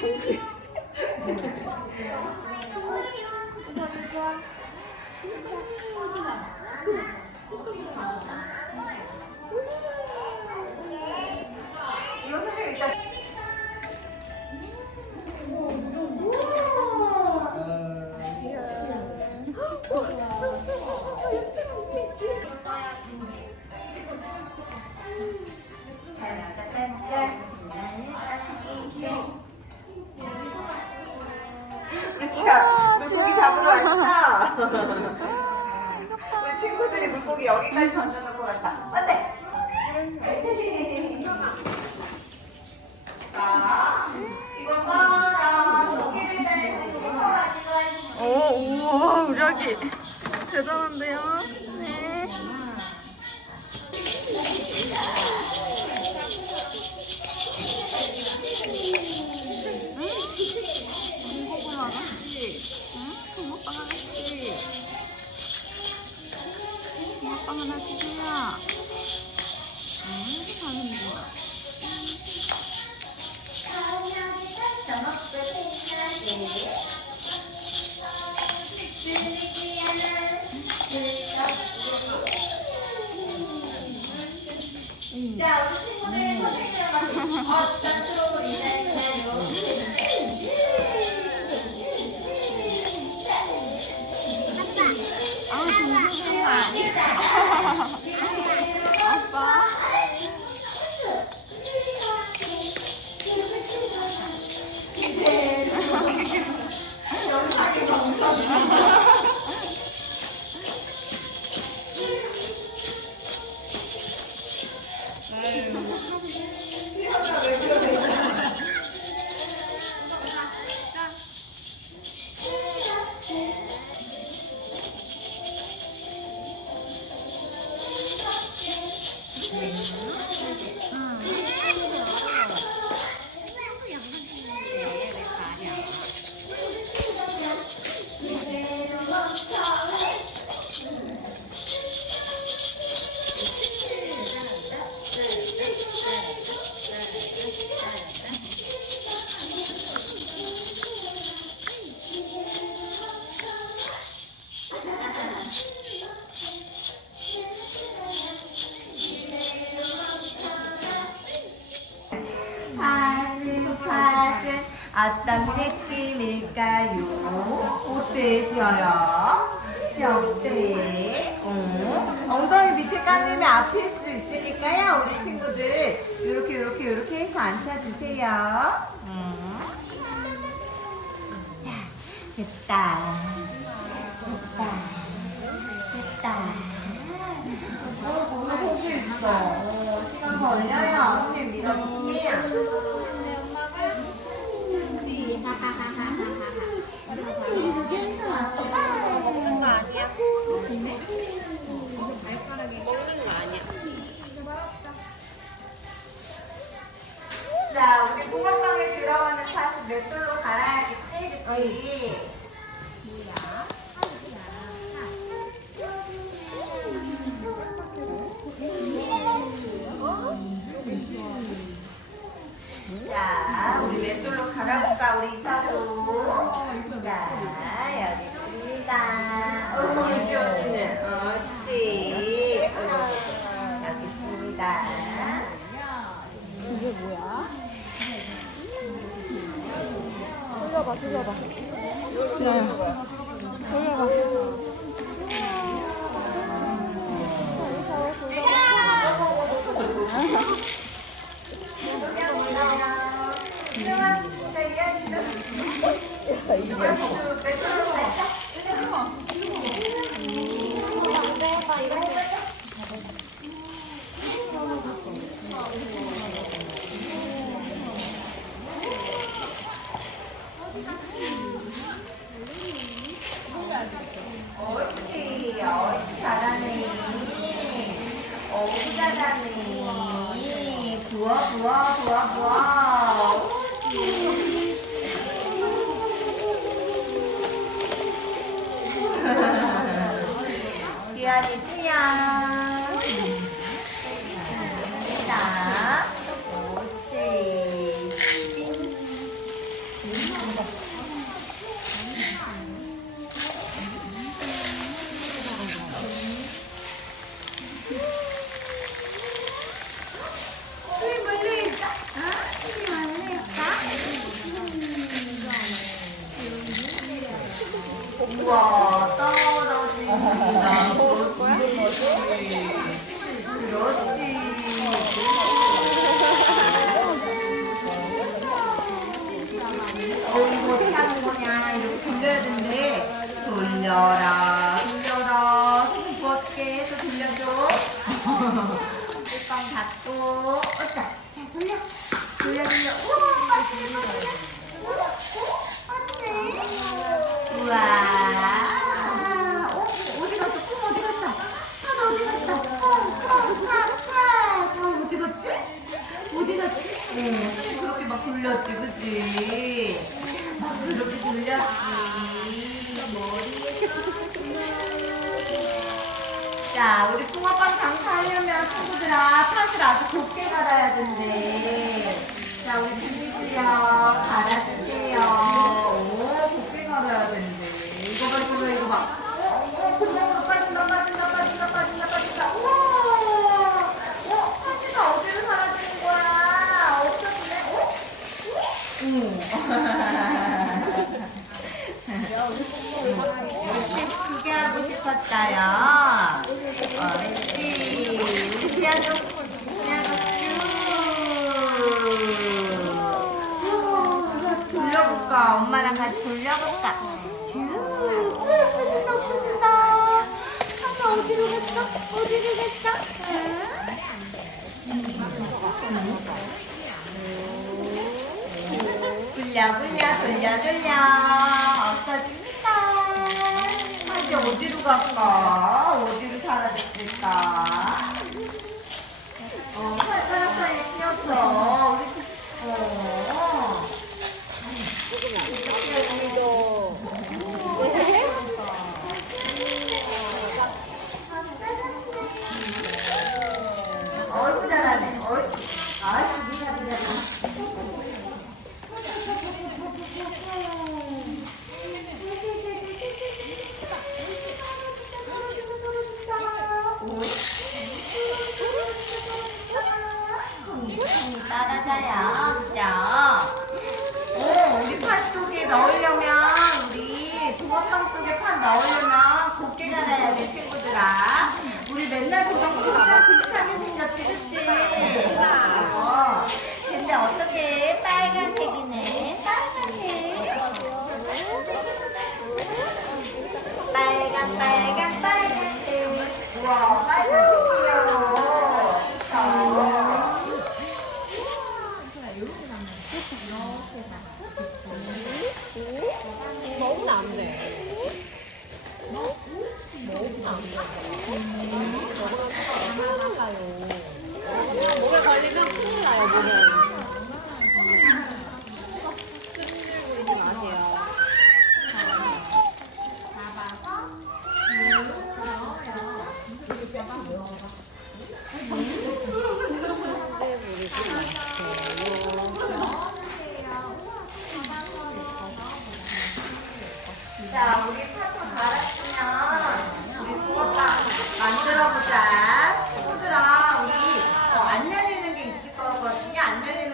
정글. 이거 사실 일단 우리 지아 물고기 잡으러 왔어. 우리 친구들이 물고기 여기까지 던져놓고 갔다. 안돼. 자, 이거 봐라. 고기를 달고 싶어 가지고 오, 우와, 우리 아기. 대단한데요? 하 어떤 느낌일까요? 어때서요? 어때? 어? 엉덩이 밑에 깔리면 아플 수 있으니까요. 우리 친구들 이렇게 이렇게 이렇게 해서 앉혀주세요. 음. 자, 됐다. 됐다. 됐다. 어, 호수 있어. 어, 시간 걸려요. 선생님 밀어볼게요. 자, 우리 붕어빵에 들어가는 다시 맷돌로 갈아야겠지? 그치? 지나야. 돌려봐. 뚜껑 닫고. 어짜. 자, 돌려. 돌려, 돌려. 우와, 빠지네, 빠지네. 빠지네. 우와. 어. 자, 우리 붕어빵 장사하려면 친구들아, 팥을 아주 갈아야 된대. 자, 우리 준비들요. 갈아주세요. 오, 곱게 갈아야 된대. 이거 봐, 이거 봐, 이거 봐. 어, 어, 금방 빠진다, 빠진다, 빠진다, 빠진다, 빠진다. 우와! 어, 팥이가 어디로 사라지는 거야? 없어지네? 어? 하고 싶었어요. 우리 엄마랑 같이 돌려볼까? 쭉. 엎어진다, 엎어진다. 아빠 어디로 갔어? 어디로 갔어? 응? 굴려 굴려 돌려 돌려 없어집니다 이제 어디로 갈까? 어디로 사라졌을까? 어, 사이에 끼었어 우리 어. 어 나요. 목에 걸리면 큰일 나요, 목에.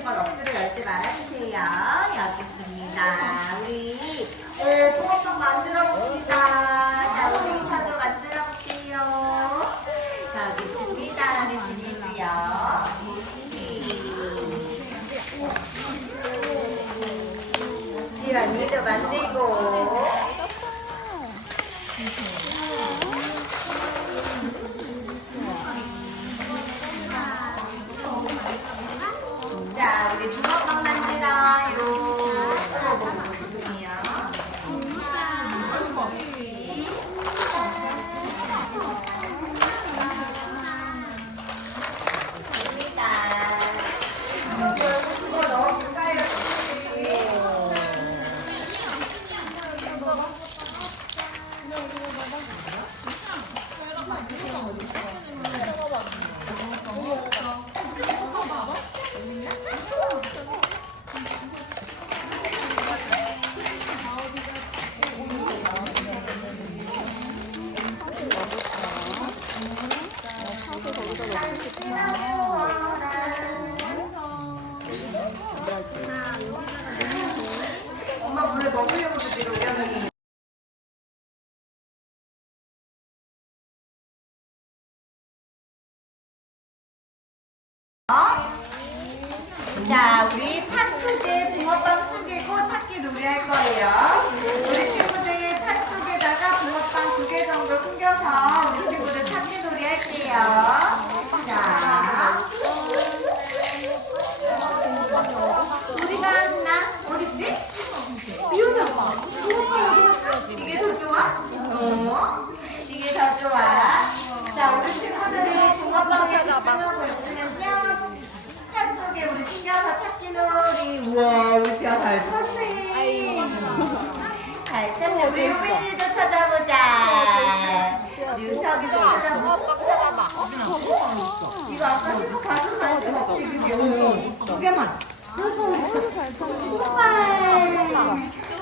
건 억지로 열지 말아주세요. 여기 있습니다. 우리 네, 붕어빵 만들어 봅시다. 자, 우리 파도 만들어 볼게요. 여기 있습니다. 우리 준이도요. 지연이도 만들고.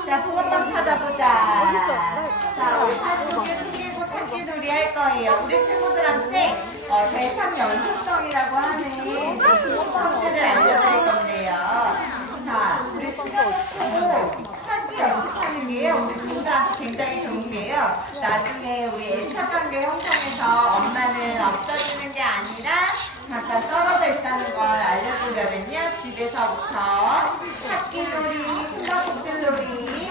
자, 붕어빵 찾아보자. 자, 우리 한 속에 숨기고 찾기 할 거예요. 우리 친구들한테 어, 대상 연습성이라고 하는 붕어빵들을 알려드릴 건데요. 자, 우리 찾기 연습하는 게요. 우리 친구들한테 굉장히 좋은 게요. 나중에 우리 애착관계 형성해서 엄마는 없어지는 게 아니라 잠깐 떨어져 있다는 걸 알려주려면요. 집에서부터 찾기 놀이, 숨바꼭질 놀이, 그리고 깍꿍놀이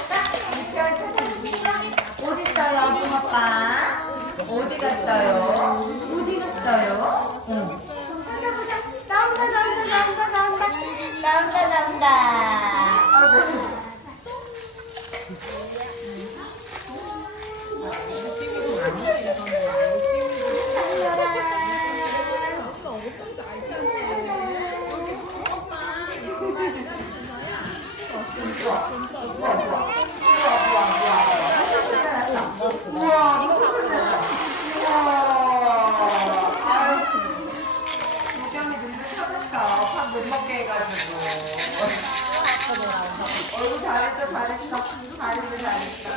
어? 어디 있어요, 붕어빵? 어디 갔어요? 어디 갔어요? 응. 나온다, 나온다, 나온다, 나온다. 나온다, 나온다. 우와, 이거 우와. 조경이 눈물 쳐졌어. 밥 못 먹게 해가지고. 얼굴 잘했어, 잘했어. 잘했어, 잘했어.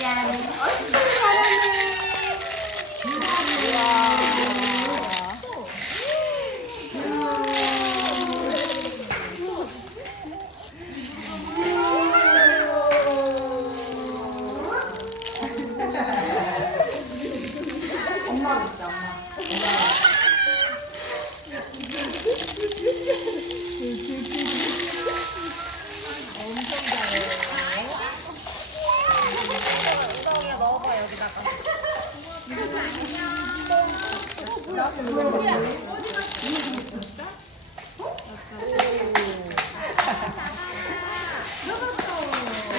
잘하네. 엄마 있어, 엄마.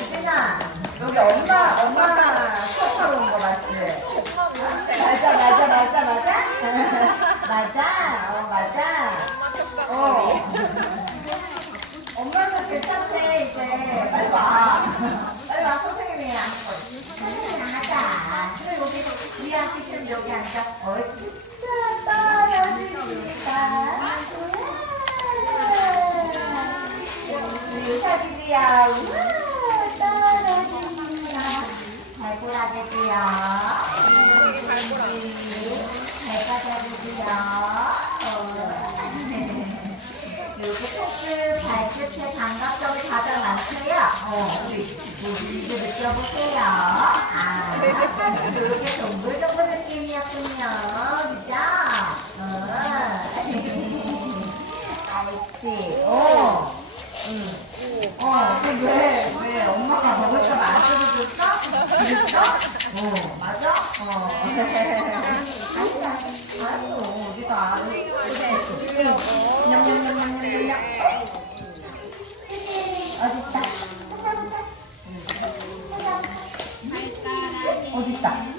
세나 여기 엄마 엄마가 수업하러 온 거 맞지? 맞아 맞아 맞아 맞아 맞아 어 맞아 어 엄마는 괜찮대 이제 빨리 와 빨리 와 선생님이 앉고 선생님이 앉아 그래 여기 우리 아저씨는 여기 앉아 어 진짜 떨어지니까 우리 유사집이야 우와 떨어지니까 발굴하겠지요 발가락이지요 이렇게 코끝 발끝에 감각점이 가장 많고요 어, 우리 우리 이제 느껴보세요 아 이렇게 동글동글 느낌이었군요 그죠? 어. 알지? 어. 응. 어, 그 왜, 왜 엄마가 먹을 거 만들어줬어? 그랬어? 어, 맞아? 어. 알았어, 알았어. 어디서 알았어. 고생했어. 냠 여기 있습니다.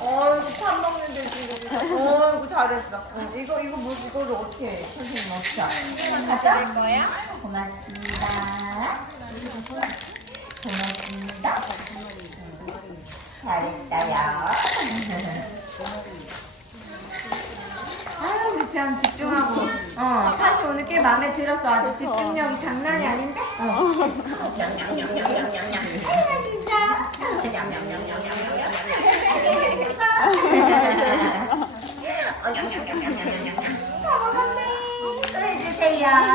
어이구, 밥 먹는데 지금. 어이구, 잘했어. 어, 이거, 이거 뭐, 이거를 어떻게 해? 선생님 어떻게 해? 가자. 거야? 고맙습니다. 고맙습니다. 잘했어요. 아유, 우리 지금 집중하고. 어, 사실 오늘 꽤 마음에 들었어. 아주 집중력이 장난이 아닌데? 어. 진짜.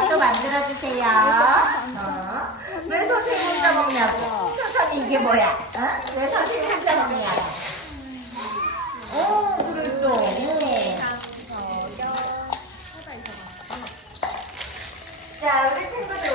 또 만들어주세요. 어? 왜 선생님 혼자 먹냐고. 세상에 이게 뭐야? 어? 왜 선생님 혼자 먹냐고. 어, 그랬어. 네. 자, 우리 친구들